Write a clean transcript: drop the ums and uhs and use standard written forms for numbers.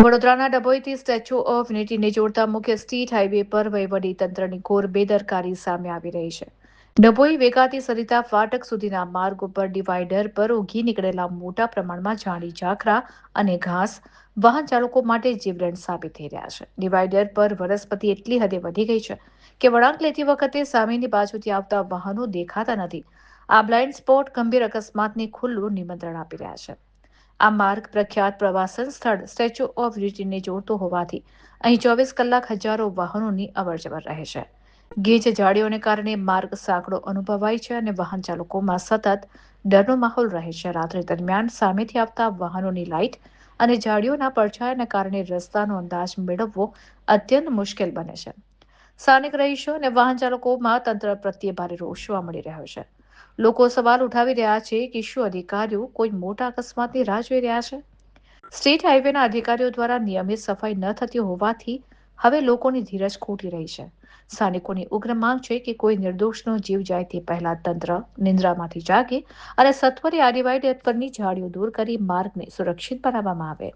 વડોદરાના ડભોઈથી statue of યુનિટીને જોડતા મુખ્ય સ્ટ્રીટ હાઈવે પર વહીવટી તંત્રની ઘોર બેદરકારી સામે આવી રહી છે. ડભોઈ વેગાથી સરિતા ફાટક સુધીના માર્ગ ઉપર ડિવાઈડર પર ઉગી નીકળેલા મોટા પ્રમાણમાં ઝાડી ઝાખરા અને ઘાસ વાહન ચાલકો માટે જીવલેણ સાબિત થઈ રહ્યા છે. ડિવાઈડર પર વનસ્પતિ એટલી હદે વધી ગઈ છે કે વળાંક લેતી વખતે સામેની બાજુથી આવતા વાહનો દેખાતા નથી. આ બ્લાઇન્ડ સ્પોટ ગંભીર અકસ્માતને ખુલ્લું નિમંત્રણ આપી રહ્યા છે. આ માર્ગ પ્રખ્યાત પ્રવાસન સ્થળ સ્ટેચ્યુ ઓફ યુનિટીને જોડતો હોવાથી અહીં 24 કલાક હજારો વાહનોની અવરજવર રહે છે. ગીચ ઝાડીઓને કારણે માર્ગ સાંકડો અનુભવાય છે અને વાહન ચાલકોમાં સતત ડરનો માહોલ રહે છે. રાત્રિ દરમિયાન સામેથી આવતા વાહનોની લાઇટ અને ઝાડીઓના પડછાયાના કારણે રસ્તાનો અંદાજ મેળવવો અત્યંત મુશ્કેલ બને છે. સ્થાનિક રહીશો અને વાહન ચાલકોમાં તંત્ર પ્રત્યે ભારે રોષ જોવા મળી રહ્યો છે. લોકો સવાલ ઉઠાવી રહ્યા છે કે શું અધિકારીઓ કોઈ મોટા અકસ્માતની રાહ જોઈ રહ્યા છે? સ્ટેટ હાઈવેના અધિકારીઓ દ્વારા નિયમિત સફાઈ ન થતી હોવાથી હવે લોકોની ધીરજ ખોટી રહી છે. સ્થાનિકોની ઉગ્ર માંગ છે કે કોઈ નિર્દોષનો જીવ જાય તે પહેલા તંત્ર નિંદ્રામાંથી જાગે અને સત્વરે આ ડિવાઈડર પરની ઝાડીઓ દૂર કરી માર્ગને સુરક્ષિત બનાવવામાં આવે.